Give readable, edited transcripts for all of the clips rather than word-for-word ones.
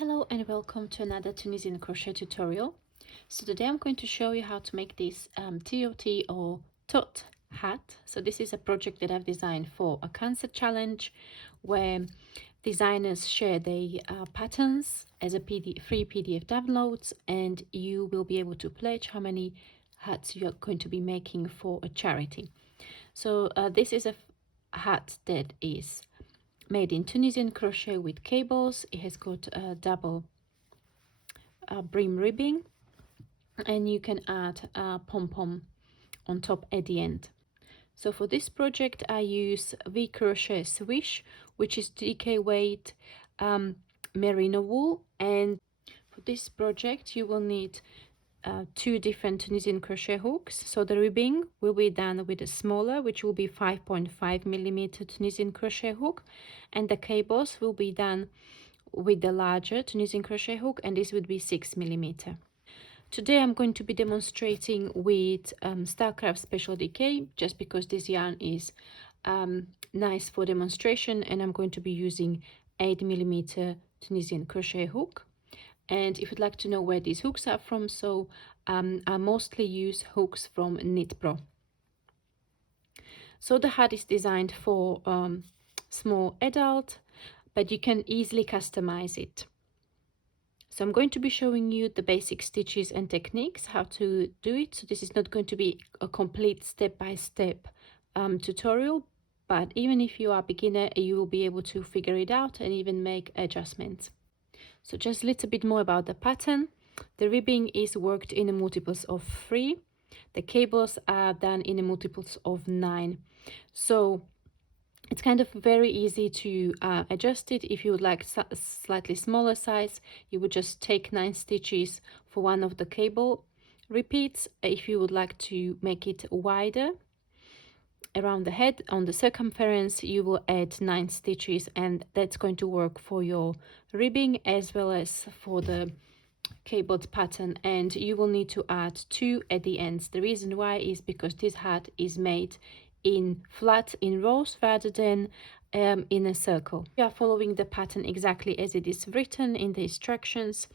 Hello and welcome to another Tunisian crochet tutorial. So today I'm going to show you how to make this TOT or TOT hat. So this is a project that I've designed for a cancer challenge where designers share their patterns as a free PDF downloads, and you will be able to pledge how many hats you are going to be making for a charity. So this is a hat that is made in Tunisian crochet with cables. It has got a double brim ribbing, and you can add a pom-pom on top at the end. So for this project I use the Crochet Swish, which is DK weight merino wool, and for this project you will need two different Tunisian crochet hooks. So the ribbing will be done with a smaller, which will be 5.5mm Tunisian crochet hook, and the cables will be done with the larger Tunisian crochet hook, and this would be 6mm. Today I'm going to be demonstrating with Starcraft Special DK, just because this yarn is nice for demonstration, and I'm going to be using 8mm Tunisian crochet hook. And if you'd like to know where these hooks are from, so I mostly use hooks from Knit Pro. So the hat is designed for small adult, but you can easily customize it. So I'm going to be showing you the basic stitches and techniques, how to do it. So this is not going to be a complete step-by-step tutorial, but even if you are a beginner, you will be able to figure it out and even make adjustments. So just a little bit more about the pattern. The ribbing is worked in multiples of 3. The cables are done in multiples of 9. So it's kind of very easy to adjust it. If you would like a slightly smaller size, you would just take 9 stitches for one of the cable repeats. If you would like to make it wider around the head on the circumference, you will add 9 stitches, and that's going to work for your ribbing as well as for the cabled pattern. And you will need to add 2 at the ends. The reason why is because this hat is made in flat in rows rather than in a circle. If you are following the pattern exactly as it is written in the instructions,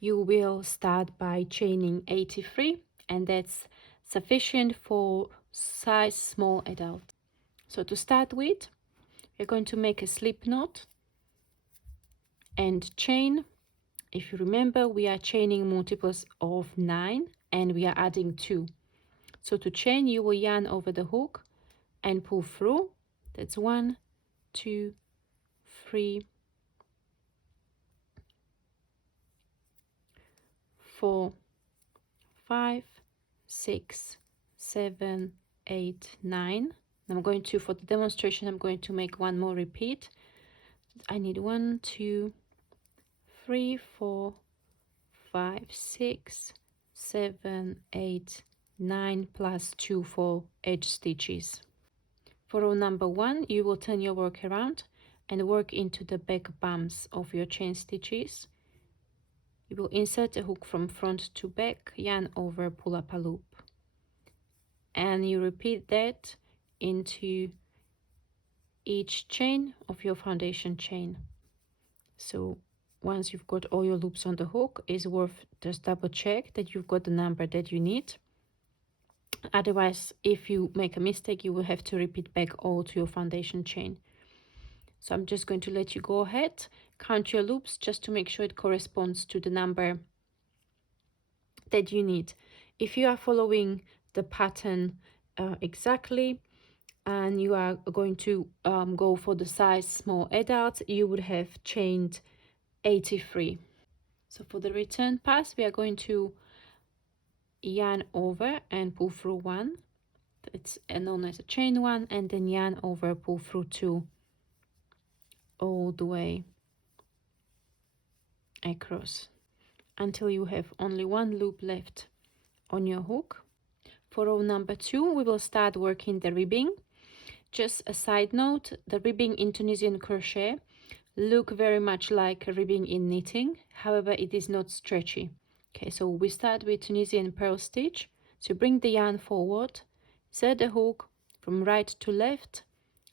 you will start by chaining 83, and that's sufficient for size small adult. So to start with, we're going to make a slip knot and chain. If you remember, we are chaining multiples of 9 and we are adding 2. So to chain, you will yarn over the hook and pull through. That's 1, 2, 3, 4, 5, 6, 7, 8, 9. I'm going to, for the demonstration, I'm going to make one more repeat. I need 1, 2, 3, 4, 5, 6, 7, 8, 9 plus 2 for edge stitches. For row number 1, you will turn your work around and work into the back bumps of your chain stitches. You will insert a hook from front to back, yarn over, pull up a loop, and you repeat that into each chain of your foundation chain. So once you've got all your loops on the hook, it's worth just double check that you've got the number that you need. Otherwise, if you make a mistake, you will have to repeat back all to your foundation chain. So I'm just going to let you go ahead, count your loops just to make sure it corresponds to the number that you need. If you are following the pattern exactly, and you are going to go for the size small adult, you would have chained 83. So for the return pass, we are going to yarn over and pull through 1. It's known as a chain 1, and then yarn over, pull through 2 all the way across until you have only 1 loop left on your hook. For row number 2, we will start working the ribbing. Just a side note, the ribbing in Tunisian crochet look very much like a ribbing in knitting, however it is not stretchy. Okay, so we start with Tunisian purl stitch. So bring the yarn forward, insert the hook from right to left,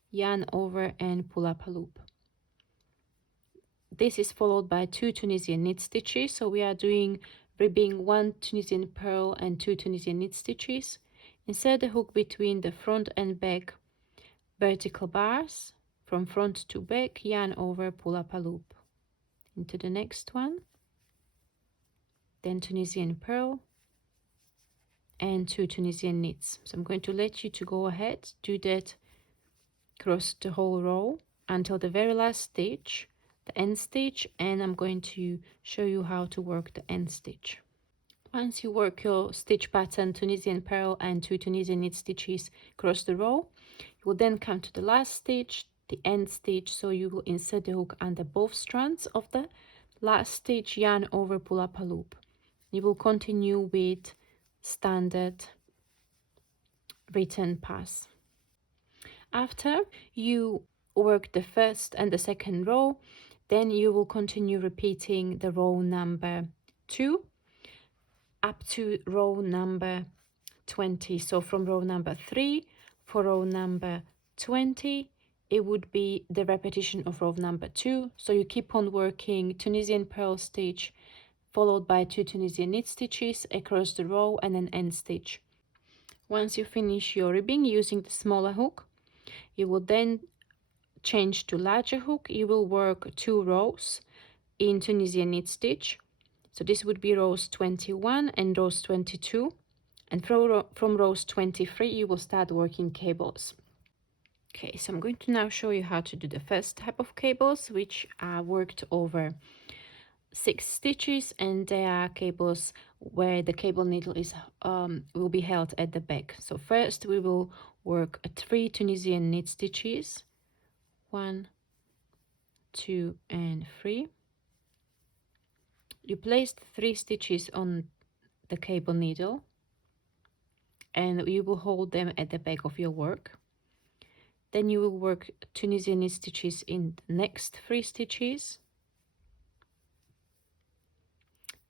yarn over and pull up a loop. this is followed by 2 Tunisian knit stitches. So we are doing ribbing 1 Tunisian purl and 2 Tunisian knit stitches. Insert the hook between the front and back vertical bars. From front to back, yarn over, pull up a loop into the next one, then Tunisian purl and 2 Tunisian knits. So I'm going to let you to go ahead, do that across the whole row until the very last stitch, the end stitch, and I'm going to show you how to work the end stitch. Once you work your stitch pattern, Tunisian purl and 2 Tunisian knit stitches across the row, you will then come to the last stitch, the end stitch. So you will insert the hook under both strands of the last stitch, yarn over, pull up a loop. You will continue with standard return pass. After you work the first and the second row, then you will continue repeating the row number 2 up to row number 20. So from row number 3 for row number 20, it would be the repetition of row number 2. So you keep on working Tunisian purl stitch followed by 2 Tunisian knit stitches across the row and an end stitch. Once you finish your ribbing using the smaller hook, you will then change to larger hook. You will work 2 rows in Tunisian knit stitch. So this would be rows 21 and rows 22. And from rows 23, you will start working cables. Okay, so I'm going to now show you how to do the first type of cables, which are worked over 6 stitches, and they are cables where the cable needle is will be held at the back. So first we will work 3 Tunisian knit stitches, 1, 2, and 3. You place 3 stitches on the cable needle and you will hold them at the back of your work. Then you will work Tunisian knit stitches in the next 3 stitches,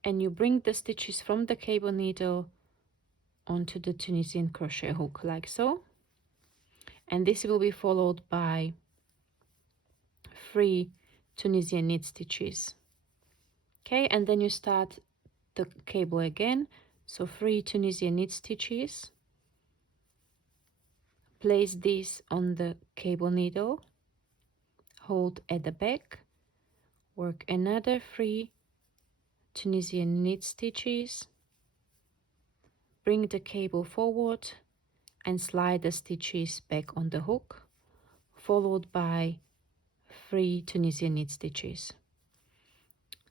and you bring the stitches from the cable needle onto the Tunisian crochet hook like so, and this will be followed by 3 Tunisian knit stitches. Okay, and then you start the cable again. So 3 Tunisian knit stitches, place this on the cable needle, hold at the back, work another 3 Tunisian knit stitches, bring the cable forward and slide the stitches back on the hook, followed by 3 Tunisian knit stitches.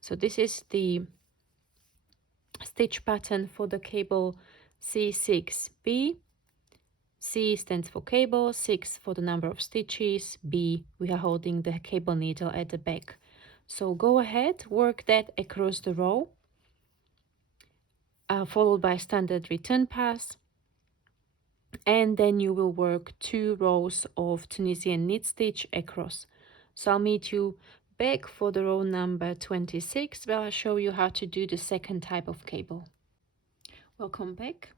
So this is the stitch pattern for the cable C6B. C stands for cable, 6 for the number of stitches, B we are holding the cable needle at the back. So go ahead, work that across the row, followed by standard return pass, and then you will work 2 rows of Tunisian knit stitch across. So I'll meet you back for the row number 26, where I'll show you how to do the second type of cable. Welcome back.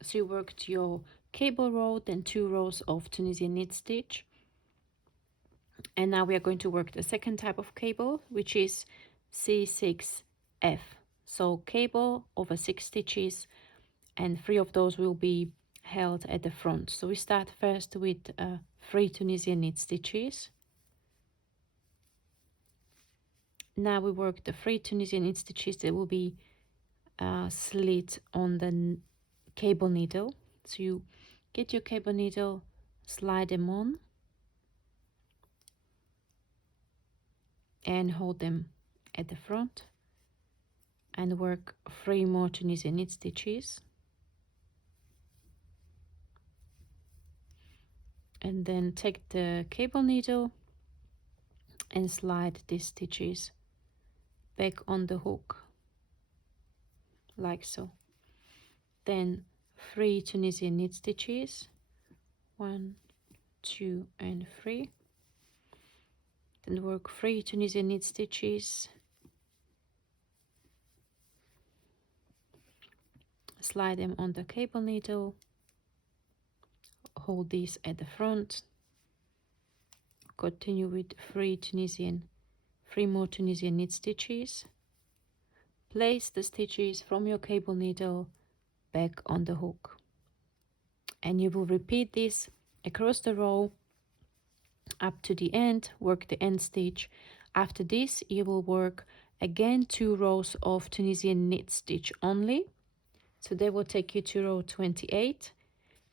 So you worked your cable row, then 2 rows of Tunisian knit stitch, and now we are going to work the second type of cable, which is C6F. So cable over 6 stitches, and 3 of those will be held at the front. So we start first with 3 Tunisian knit stitches. Now we work the 3 Tunisian knit stitches that will be slit on the cable needle. So you get your cable needle, slide them on, and hold them at the front, and work 3 more Tunisian knit stitches, and then take the cable needle and slide these stitches back on the hook like so. Then 3 Tunisian knit stitches, 1, 2, and 3. Then work 3 Tunisian knit stitches, slide them on the cable needle, hold these at the front, continue with 3 3 more Tunisian knit stitches. Place the stitches from your cable needle back on the hook, and you will repeat this across the row up to the end. Work the end stitch. After this you will work again 2 rows of Tunisian knit stitch only, so they will take you to row 28,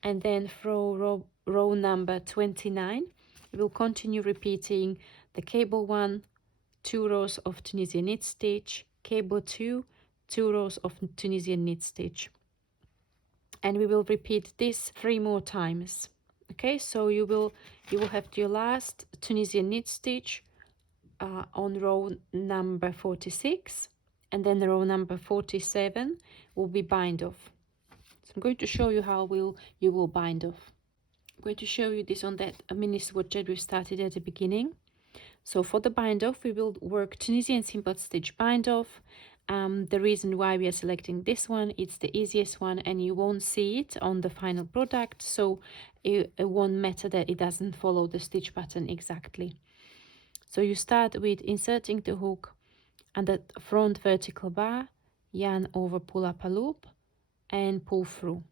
and then for row number 29 you will continue repeating the cable 1, 2 rows of Tunisian knit stitch, cable 2, 2 rows of Tunisian knit stitch, and we will repeat this 3 more times. Okay, so you will have your last Tunisian knit stitch on row number 46, and then row number 47 will be bind off. So I'm going to show you how you will bind off. I'm going to show you this on that mini swatch that we started at the beginning. So for the bind off, we will work Tunisian simple stitch bind off. The reason why we are selecting this one, it's the easiest one, and you won't see it on the final product, so it won't matter that it doesn't follow the stitch pattern exactly. So you start with inserting the hook and the front vertical bar, yarn over, pull up a loop and pull through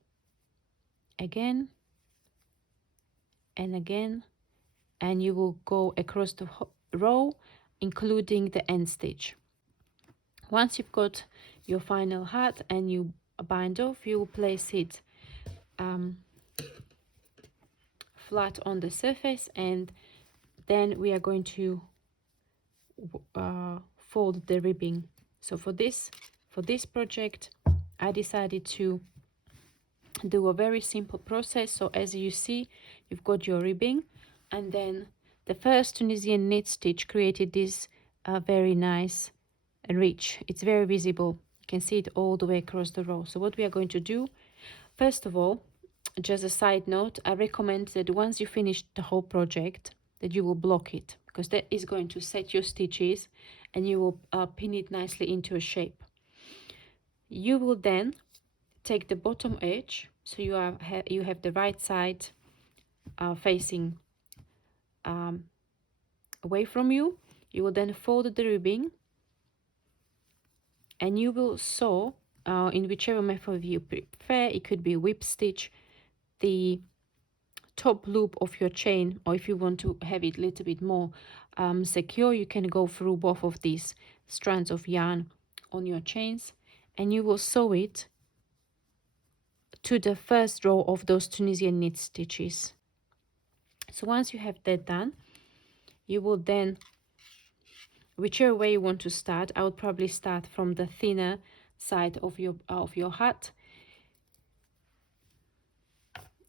again and again, and you will go across the row including the end stitch. Once you've got your final hat and you bind off, you will place it flat on the surface, and then we are going to fold the ribbing. So for this project I decided to do a very simple process. So as you see, you've got your ribbing, and then the first Tunisian knit stitch created this very nice ridge. It's very visible, you can see it all the way across the row. So what we are going to do, first of all, just a side note, I recommend that once you finish the whole project that you will block it, because that is going to set your stitches and you will pin it nicely into a shape. You will then take the bottom edge, so you have the right side facing away from you. You will then fold the ribbing, and you will sew in whichever method you prefer. It could be whip stitch the top loop of your chain, or if you want to have it a little bit more secure, you can go through both of these strands of yarn on your chains, and you will sew it to the first row of those Tunisian knit stitches. So once you have that done, you will then, whichever way you want to start, I would probably start from the thinner side of your hat.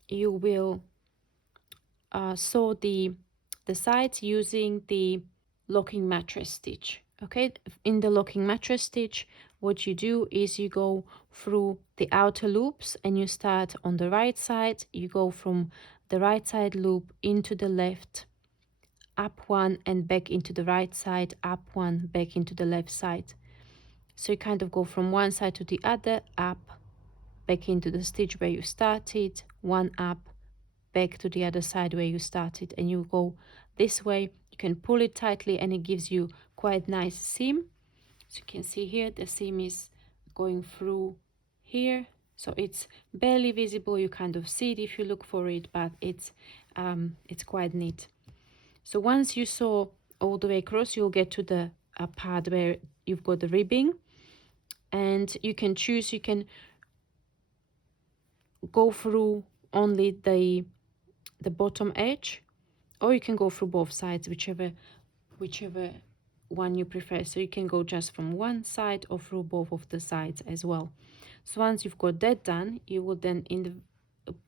You will sew the sides using the locking mattress stitch. Okay, in the locking mattress stitch, what you do is you go through the outer loops and you start on the right side. You go from the right side loop into the left, up one and back into the right side, up one, back into the left side. So you kind of go from one side to the other, up, back into the stitch where you started, one up, back to the other side where you started, and you go this way. You can pull it tightly and it gives you quite nice seam. So you can see here the seam is going through here, so it's barely visible. You kind of see it if you look for it, but it's quite neat. So once you sew all the way across, you'll get to the part where you've got the ribbing, and you can choose, you can go through only the bottom edge, or you can go through both sides, whichever one you prefer. So you can go just from one side or through both of the sides as well. So once you've got that done, you will then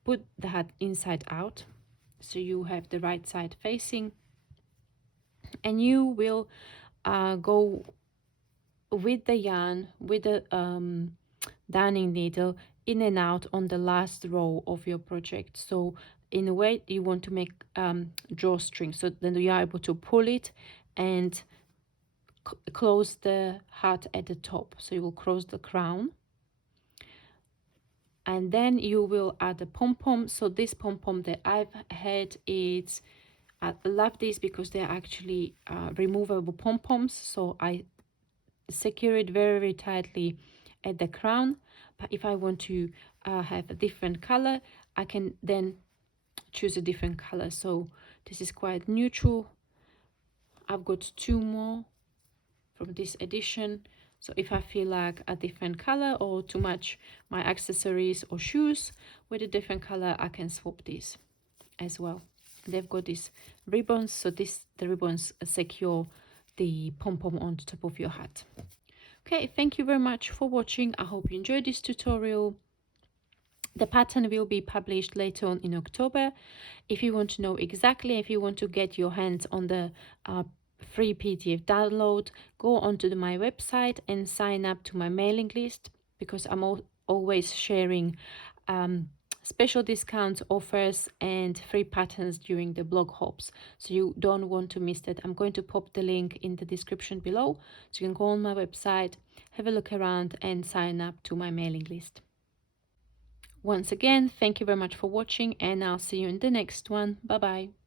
put the hat inside out, so you have the right side facing, and you will go with the yarn, with the darning needle, in and out on the last row of your project. So in a way you want to make drawstring, so then you are able to pull it and close the hat at the top. So you will close the crown, and then you will add a pom-pom. So this pom-pom that I've had, it's I love these because they're actually removable pom-poms, so I secure it very, very tightly at the crown. But if I want to have a different color, I can then choose a different color. So this is quite neutral. I've got 2 more from this edition, so if I feel like a different color or to match my accessories or shoes with a different color, I can swap these as well. They've got these ribbons, so the ribbons secure the pom-pom on the top of your hat. Okay, thank you very much for watching. I hope you enjoyed this tutorial. The pattern will be published later on in October. If you want to know exactly, if you want to get your hands on the free PDF download, go onto my website and sign up to my mailing list, because I'm always sharing special discounts, offers and free patterns during the blog hops, so you don't want to miss that. I'm going to pop the link in the description below, so you can go on my website, have a look around and sign up to my mailing list. Once again, thank you very much for watching, and I'll see you in the next one. Bye bye.